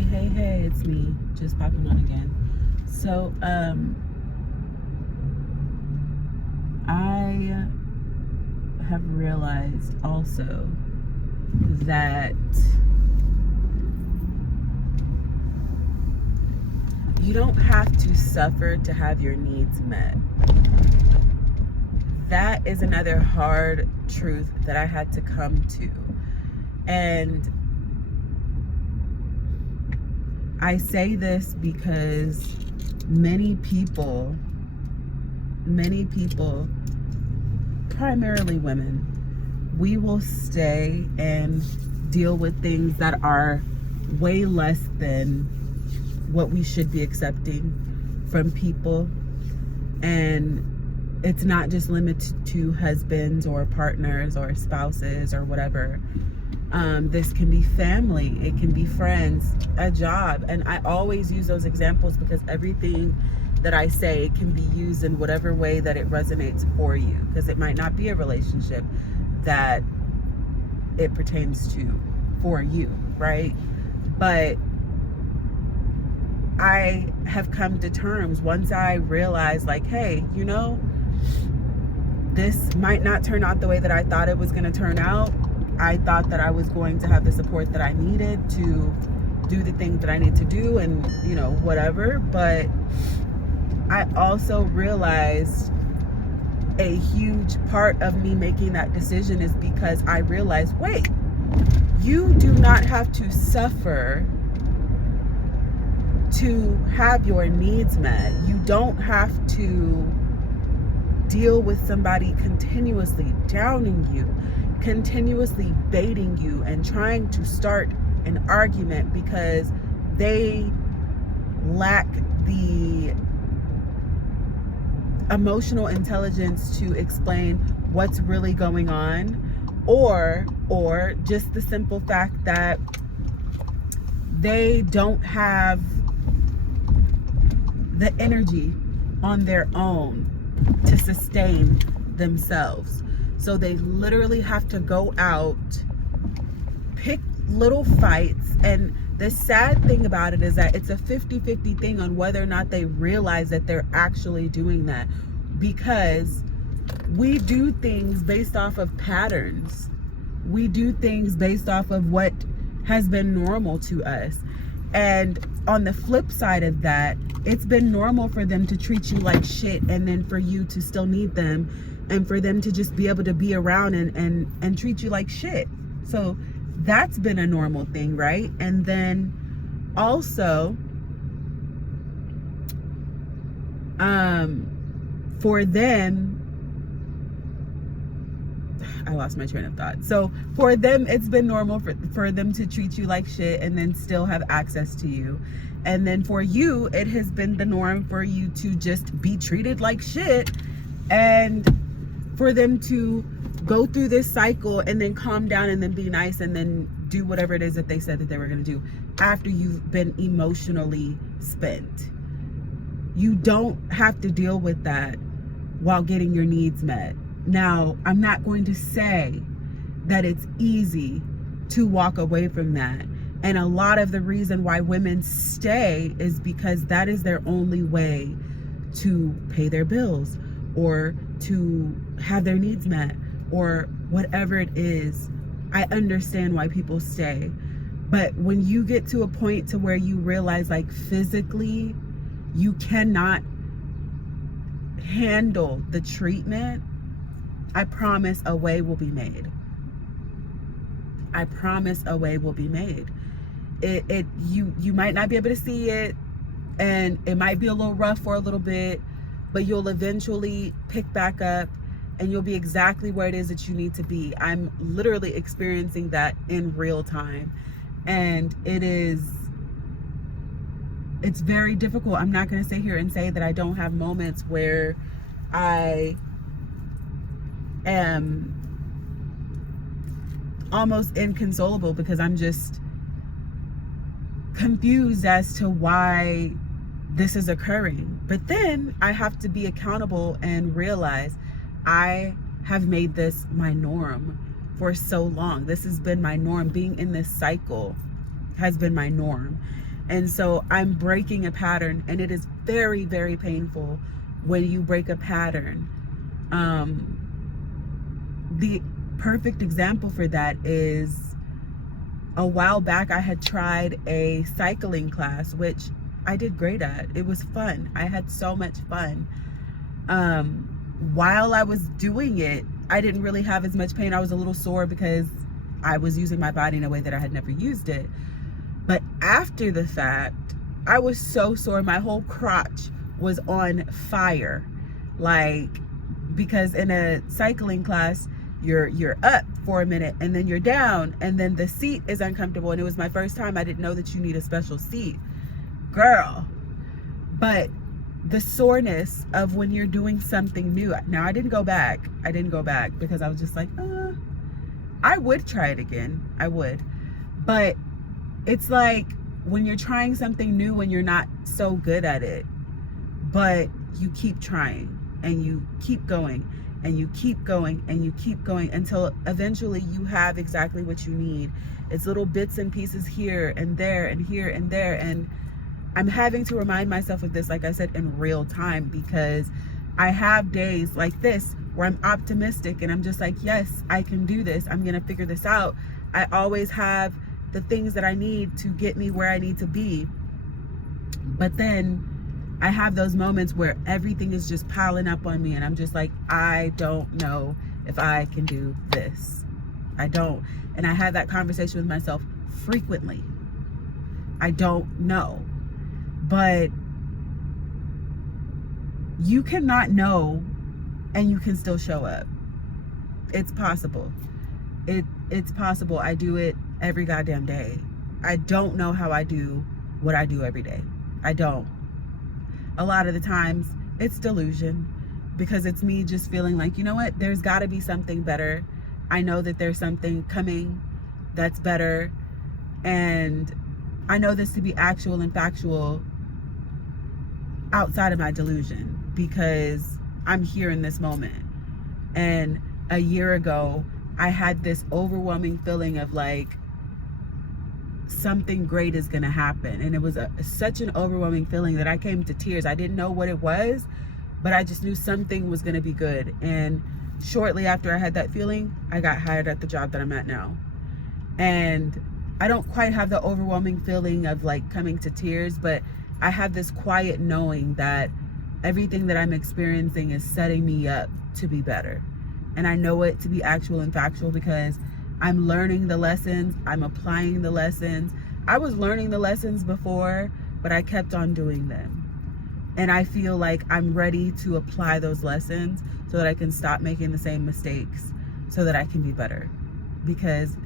Hey, it's me, just popping on again. So, I have realized also that you don't have to suffer to have your needs met. That is another hard truth that I had to come to. And I say this because many people, primarily women, we will stay and deal with things that are way less than what we should be accepting from people. And it's not just limited to husbands or partners or spouses or whatever. This can be family, it can be friends, a job. And I always use those examples because everything that I say can be used in whatever way that it resonates for you, because it might not be a relationship that it pertains to for you, right? But I have come to terms once I realized, like, hey, this might not turn out the way that I thought it was going to turn out. I thought that I was going to have the support that I needed to do the things that I need to do and, whatever. But I also realized a huge part of me making that decision is because I realized, wait, you do not have to suffer to have your needs met. You don't have to deal with somebody continuously downing you, continuously baiting you and trying to start an argument because they lack the emotional intelligence to explain what's really going on, or just the simple fact that they don't have the energy on their own to sustain themselves. So they literally have to go out, pick little fights. And the sad thing about it is that it's a 50-50 thing on whether or not they realize that they're actually doing that, because we do things based off of patterns. We do things based off of what has been normal to us. And on the flip side of that, it's been normal for them to treat you like shit, and then for you to still need them, and for them to just be able to be around and treat you like shit. So that's been a normal thing, right? And then also, for them, I lost my train of thought. So for them, it's been normal for them to treat you like shit and then still have access to you. And then for you, it has been the norm for you to just be treated like shit, and for them to go through this cycle and then calm down and then be nice and then do whatever it is that they said that they were going to do after you've been emotionally spent. You don't have to deal with that while getting your needs met. Now, I'm not going to say that it's easy to walk away from that. And a lot of the reason why women stay is because that is their only way to pay their bills or to have their needs met or whatever it is. I understand why people stay. But when you get to a point to where you realize, like, physically you cannot handle the treatment, I promise a way will be made. I promise a way will be made. You might not be able to see it, and it might be a little rough for a little bit, but you'll eventually pick back up and you'll be exactly where it is that you need to be. I'm literally experiencing that in real time, and it's very difficult. I'm not going to sit here and say that I don't have moments where I am almost inconsolable because I'm just confused as to why this is occurring. But then I have to be accountable and realize I have made this my norm for so long. This has been my norm. Being in this cycle has been my norm. And so I'm breaking a pattern, and it is very, very painful when you break a pattern. The perfect example for that is a while back I had tried a cycling class, which I did great at. It was fun. I had so much fun. While I was doing it, I didn't really have as much pain. I was a little sore because I was using my body in a way that I had never used it. But after the fact, I was so sore. My whole crotch was on fire. Like, because in a cycling class, you're up for a minute and then you're down, and then the seat is uncomfortable. And it was my first time. I didn't know that you need a special seat, girl. But the soreness of when you're doing something new. Now, I didn't go back because I was just like, I would try it again. I would. But it's like when you're trying something new and you're not so good at it, but you keep trying and you keep going and you keep going and you keep going until eventually you have exactly what you need. It's little bits and pieces here and there and here and there. And I'm having to remind myself of this, like I said, in real time, because I have days like this where I'm optimistic and I'm just like, yes, I can do this. I'm going to figure this out. I always have the things that I need to get me where I need to be. But then I have those moments where everything is just piling up on me and I'm just like, I don't know if I can do this. I don't. And I have that conversation with myself frequently. I don't know. But you cannot know and you can still show up. It's possible. It's possible. I do it every goddamn day. I don't know how I do what I do every day. I don't. A lot of the times it's delusion, because it's me just feeling like, you know what, there's got to be something better. I know that there's something coming that's better, and I know this to be actual and factual outside of my delusion, because I'm here in this moment. And a year ago, I had this overwhelming feeling of like something great is going to happen. And it was such an overwhelming feeling that I came to tears. I didn't know what it was, but I just knew something was going to be good. And shortly after I had that feeling, I got hired at the job that I'm at now. And I don't quite have the overwhelming feeling of like coming to tears, but I have this quiet knowing that everything that I'm experiencing is setting me up to be better. And I know it to be actual and factual because I'm learning the lessons. I'm applying the lessons. I was learning the lessons before, but I kept on doing them. And I feel like I'm ready to apply those lessons so that I can stop making the same mistakes, so that I can be better. Because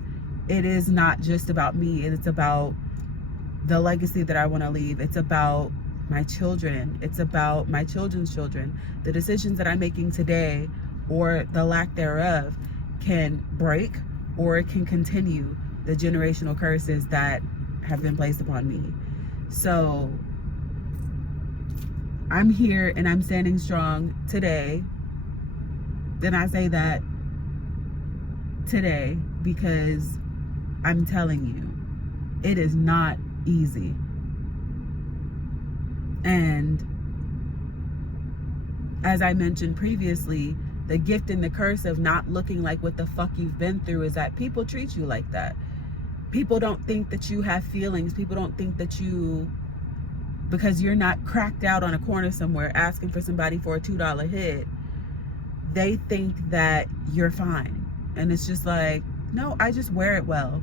it is not just about me. It's about the legacy that I want to leave. It's about my children. It's about my children's children. The decisions that I'm making today, or the lack thereof, can break or it can continue the generational curses that have been placed upon me. So I'm here and I'm standing strong today. Then I say that today because I'm telling you, it is not easy. And as I mentioned previously, the gift and the curse of not looking like what the fuck you've been through is that people treat you like that. People don't think that you have feelings. People don't think that you, because you're not cracked out on a corner somewhere asking for somebody for a $2 hit, they think that you're fine. And it's just like, no, I just wear it well.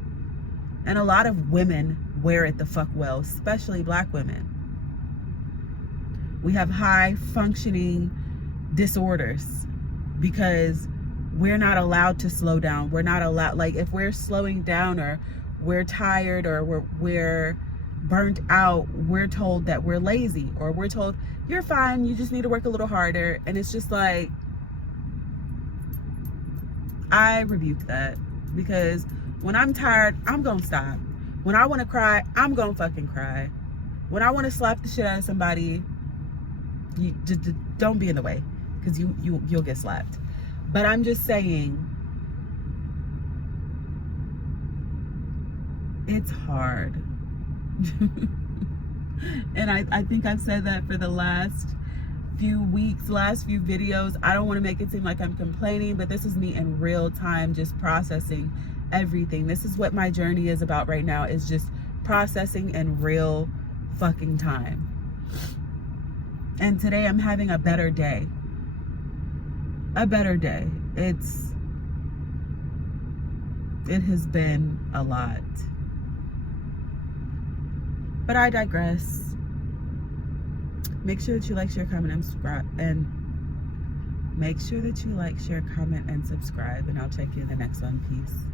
And a lot of women wear it the fuck well, especially Black women. We have high functioning disorders because we're not allowed to slow down. We're not allowed, like if we're slowing down or we're tired or we're burnt out, we're told that we're lazy, or we're told you're fine, you just need to work a little harder. And it's just like, I rebuke that, because when I'm tired, I'm gonna stop. When I want to cry, I'm gonna fucking cry. When I want to slap the shit out of somebody, you just don't be in the way, because you'll get slapped. But I'm just saying, it's hard. And I think I've said that for the last few weeks, last few videos. I don't want to make it seem like I'm complaining, but this is me in real time, just processing everything. This is what my journey is about right now, is just processing in real fucking time. And today I'm having a better day. A better day. It has been a lot. But I digress. Make sure that you like, share, comment, and subscribe. And make sure that you like, share, comment, and subscribe. And I'll check you in the next one. Peace.